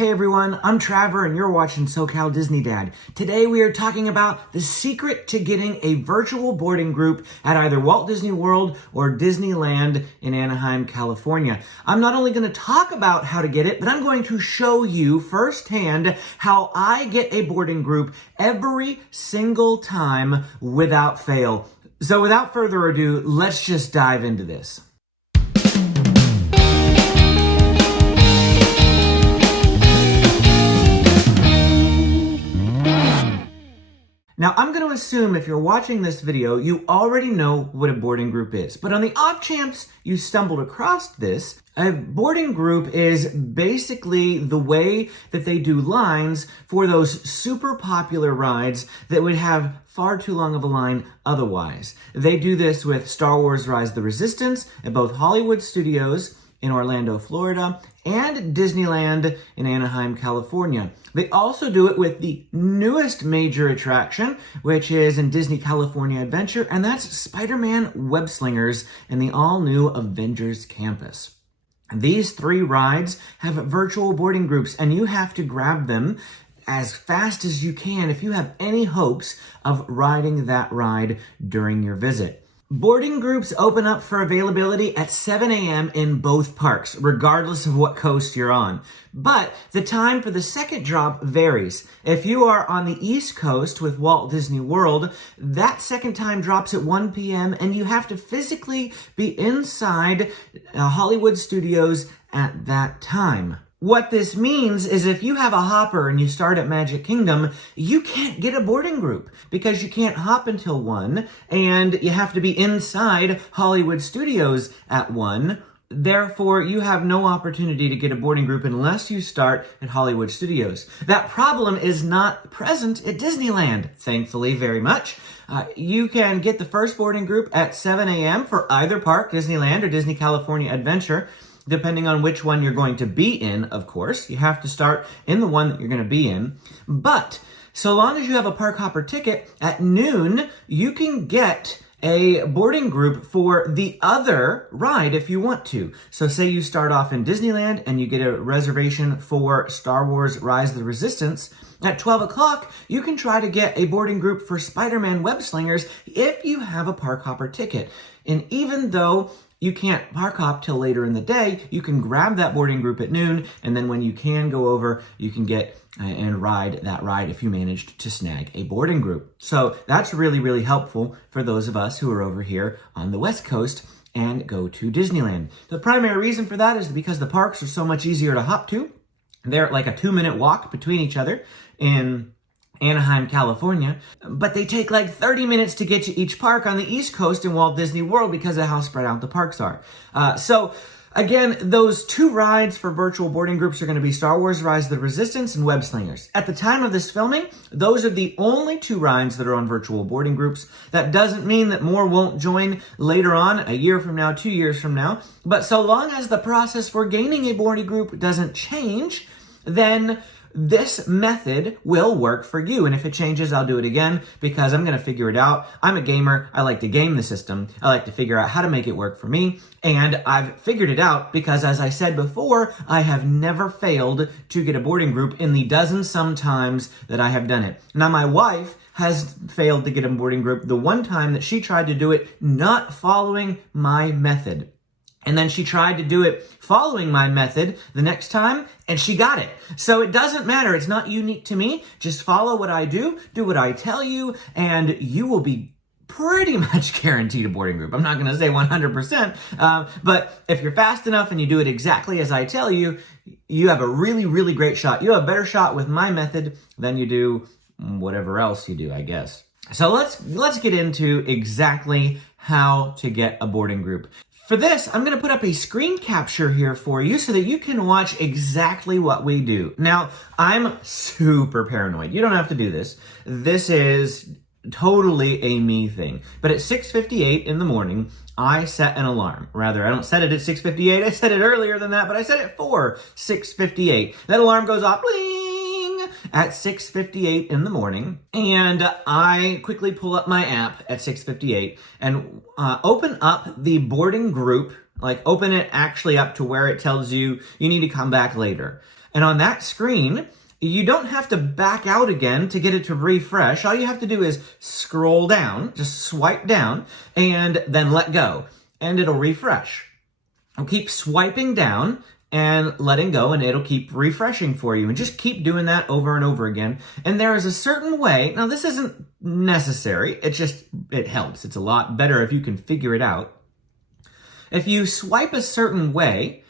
Hey everyone, I'm Trevor and you're watching SoCal Disney Dad. Today we are talking about the secret to getting a virtual boarding group at either Walt Disney World or Disneyland in Anaheim, California. I'm not only going to talk about how to get it, but I'm going to show you firsthand how I get a boarding group every single time without fail. So without further ado, let's just dive into this. Now, I'm going to assume if you're watching this video, you already know what a boarding group is. But on the off chance you stumbled across this, a boarding group is basically the way that they do lines for those super popular rides that would have far too long of a line otherwise. They do this with Star Wars Rise of the Resistance at both Hollywood Studios in Orlando, Florida, and Disneyland in Anaheim, California. They also do it with the newest major attraction, which is in Disney California Adventure, and that's Spider-Man Web Slingers in the all-new Avengers campus. These three rides have virtual boarding groups, and you have to grab them as fast as you can if you have any hopes of riding that ride during your visit. Boarding groups open up for availability at 7 a.m. in both parks, regardless of what coast you're on. But the time for the second drop varies. If you are on the East Coast with Walt Disney World, that second time drops at 1 p.m. and you have to physically be inside Hollywood Studios at that time. What this means is if you have a hopper and you start at Magic Kingdom, you can't get a boarding group because you can't hop until 1 and you have to be inside Hollywood Studios at 1. Therefore, you have no opportunity to get a boarding group unless you start at Hollywood Studios. That problem is not present at Disneyland, thankfully, very much. You can get the first boarding group at 7 a.m. for either park, Disneyland or Disney California Adventure. Depending on which one you're going to be in, of course. You have to start in the one that you're going to be in. But so long as you have a park hopper ticket, at noon, you can get a boarding group for the other ride if you want to. So say you start off in Disneyland and you get a reservation for Star Wars Rise of the Resistance. At 12 o'clock, you can try to get a boarding group for Spider-Man Web Slingers if you have a park hopper ticket. And even though you can't park hop till later in the day, you can grab that boarding group at noon, and then when you can go over, you can get and ride that ride if you managed to snag a boarding group. So that's really, really helpful for those of us who are over here on the West Coast and go to Disneyland. The primary reason for that is because the parks are so much easier to hop to. They're like a 2-minute walk between each other in Anaheim, California, but they take like 30 minutes to get to each park on the East Coast in Walt Disney World because of how spread out the parks are. So again, those two rides for virtual boarding groups are going to be Star Wars Rise of the Resistance and Web Slingers. At the time of this filming, those are the only two rides that are on virtual boarding groups. That doesn't mean that more won't join later on, a year from now, 2 years from now. But so long as the process for gaining a boarding group doesn't change, then this method will work for you. And if it changes, I'll do it again because I'm going to figure it out. I'm a gamer. I like to game the system. I like to figure out how to make it work for me. And I've figured it out because, as I said before, I have never failed to get a boarding group in the dozen-some times that I have done it. Now, my wife has failed to get a boarding group the one time that she tried to do it not following my method. And then she tried to do it following my method the next time, and she got it. So it doesn't matter. It's not unique to me. Just follow what I do what I tell you, and you will be pretty much guaranteed a boarding group. I'm not going to say 100%, but if you're fast enough and you do it exactly as I tell you, you have a really, really great shot. You have a better shot with my method than you do whatever else you do, I guess. So let's get into exactly how to get a boarding group. For this, I'm going to put up a screen capture here for you so that you can watch exactly what we do. Now, I'm super paranoid. You don't have to do this. This is totally a me thing. But at 6:58 in the morning, I set an alarm. Rather, I don't set it at 6:58. I set it earlier than that, but I set it for 6:58. That alarm goes off, bling, at 6:58 in the morning. And I quickly pull up my app at 6:58 and open up the boarding group, like open it actually up to where it tells you you need to come back later. And on that screen, you don't have to back out again to get it to refresh. All you have to do is scroll down, just swipe down, and then let go, and it'll refresh. I'll keep swiping down and letting go, and it'll keep refreshing for you. And just keep doing that over and over again. And there is a certain way, now this isn't necessary, it helps. It's a lot better if you can figure it out. If you swipe a certain way,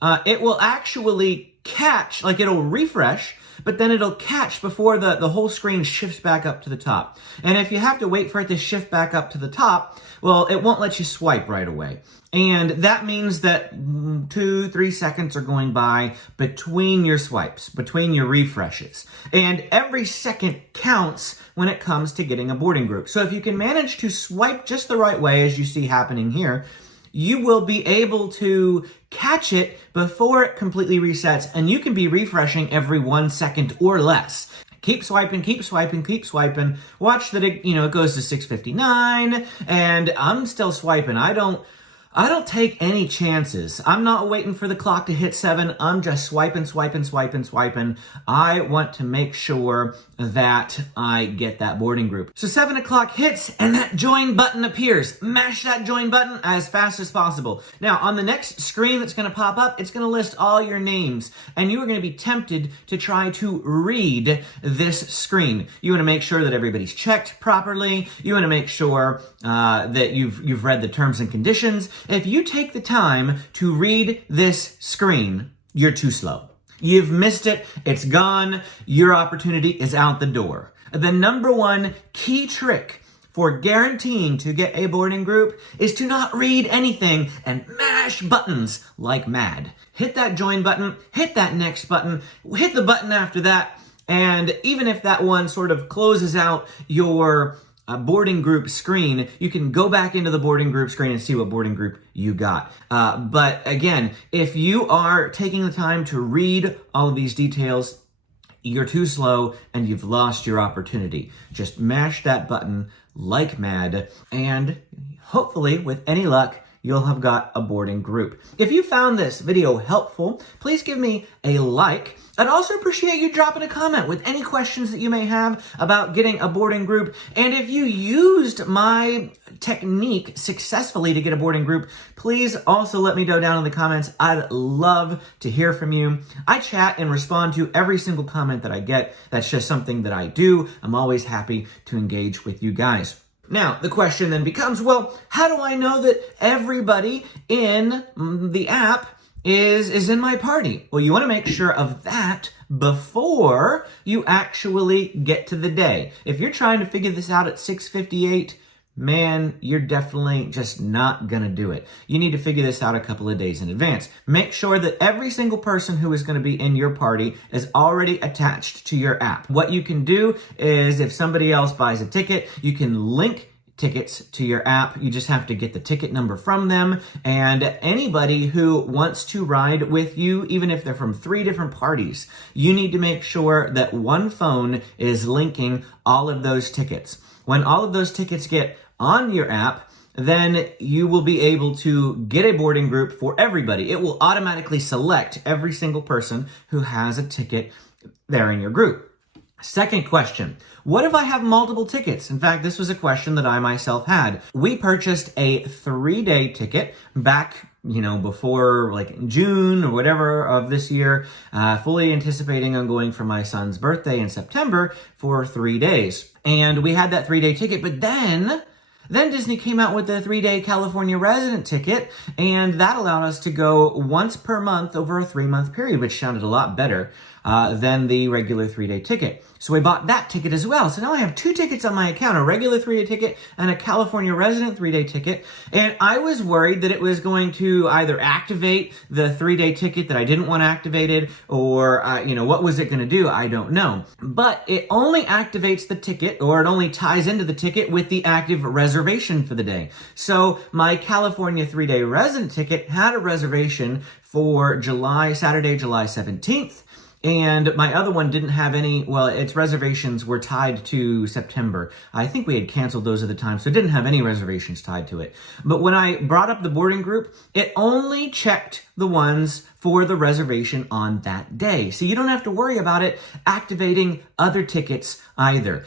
it will actually catch, like it'll refresh, but then it'll catch before the whole screen shifts back up to the top. And if you have to wait for it to shift back up to the top, well, it won't let you swipe right away. And that means that 2-3 seconds are going by between your swipes, between your refreshes. And every second counts when it comes to getting a boarding group. So if you can manage to swipe just the right way, as you see happening here, you will be able to catch it before it completely resets, and you can be refreshing every 1 second or less. Keep swiping, keep swiping, keep swiping. Watch that it goes to 6:59, and I'm still swiping. I don't take any chances. I'm not waiting for the clock to hit 7. I'm just swiping, swiping, swiping, swiping. I want to make sure that I get that boarding group. So 7 o'clock hits and that join button appears. Mash that join button as fast as possible. Now, on the next screen that's going to pop up, it's going to list all your names, and you are going to be tempted to try to read this screen. You want to make sure that everybody's checked properly. You want to make sure that you've read the terms and conditions. If you take the time to read this screen, you're too slow. You've missed it. It's gone. Your opportunity is out the door. The number one key trick for guaranteeing to get a boarding group is to not read anything and mash buttons like mad. Hit that join button, hit that next button, hit the button after that, and even if that one sort of closes out your boarding group screen, you can go back into the boarding group screen and see what boarding group you got. But again, if you are taking the time to read all of these details, you're too slow and you've lost your opportunity. Just mash that button like mad, and hopefully, with any luck, you'll have got a boarding group. If you found this video helpful, please give me a like. I'd also appreciate you dropping a comment with any questions that you may have about getting a boarding group. And if you used my technique successfully to get a boarding group, please also let me know down in the comments. I'd love to hear from you. I chat and respond to every single comment that I get. That's just something that I do. I'm always happy to engage with you guys. Now, the question then becomes, well, how do I know that everybody in the app is in my party? Well, you want to make sure of that before you actually get to the day. If you're trying to figure this out at 6:58, man, you're definitely just not going to do it. You need to figure this out a couple of days in advance. Make sure that every single person who is going to be in your party is already attached to your app. What you can do is, if somebody else buys a ticket, you can link tickets to your app. You just have to get the ticket number from them. And anybody who wants to ride with you, even if they're from 3 different parties, you need to make sure that one phone is linking all of those tickets. When all of those tickets get on your app, then you will be able to get a boarding group for everybody. It will automatically select every single person who has a ticket there in your group. Second question, what if I have multiple tickets? In fact, this was a question that I myself had. We purchased a 3-day ticket back, before like June or whatever of this year, fully anticipating on going for my son's birthday in September for 3 days. And we had that 3-day ticket, but then Disney came out with the 3-day California resident ticket, and that allowed us to go once per month over a 3-month period, which sounded a lot better than the regular 3-day ticket. So we bought that ticket as well. So now I have 2 tickets on my account, a regular 3-day ticket and a California resident 3-day ticket. And I was worried that it was going to either activate the 3-day ticket that I didn't want activated, or, what was it going to do? I don't know. But it only activates the ticket, or it only ties into the ticket with the active reservation for the day. So my California 3-day resident ticket had a reservation for Saturday, July 17th. And my other one didn't have any, well, its reservations were tied to September. I think we had canceled those at the time, so it didn't have any reservations tied to it. But when I brought up the boarding group, it only checked the ones for the reservation on that day. So you don't have to worry about it activating other tickets either.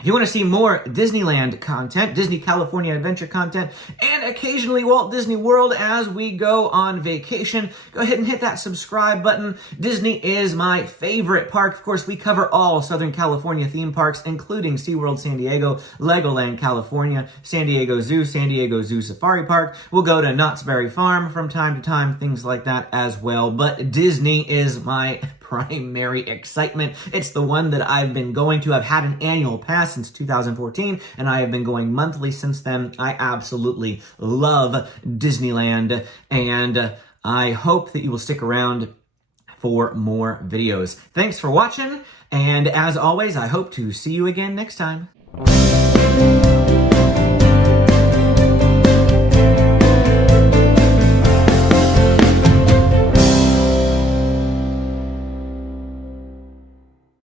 If you want to see more Disneyland content, Disney California Adventure content, and occasionally Walt Disney World as we go on vacation, go ahead and hit that subscribe button. Disney is my favorite park. Of course, we cover all Southern California theme parks, including SeaWorld San Diego, Legoland California, San Diego Zoo Safari Park. We'll go to Knott's Berry Farm from time to time, things like that as well. But Disney is my primary excitement. It's the one that I've been going to. I've had an annual pass since 2014, and I have been going monthly since then. I absolutely love Disneyland, and I hope that you will stick around for more videos. Thanks for watching, and as always, I hope to see you again next time.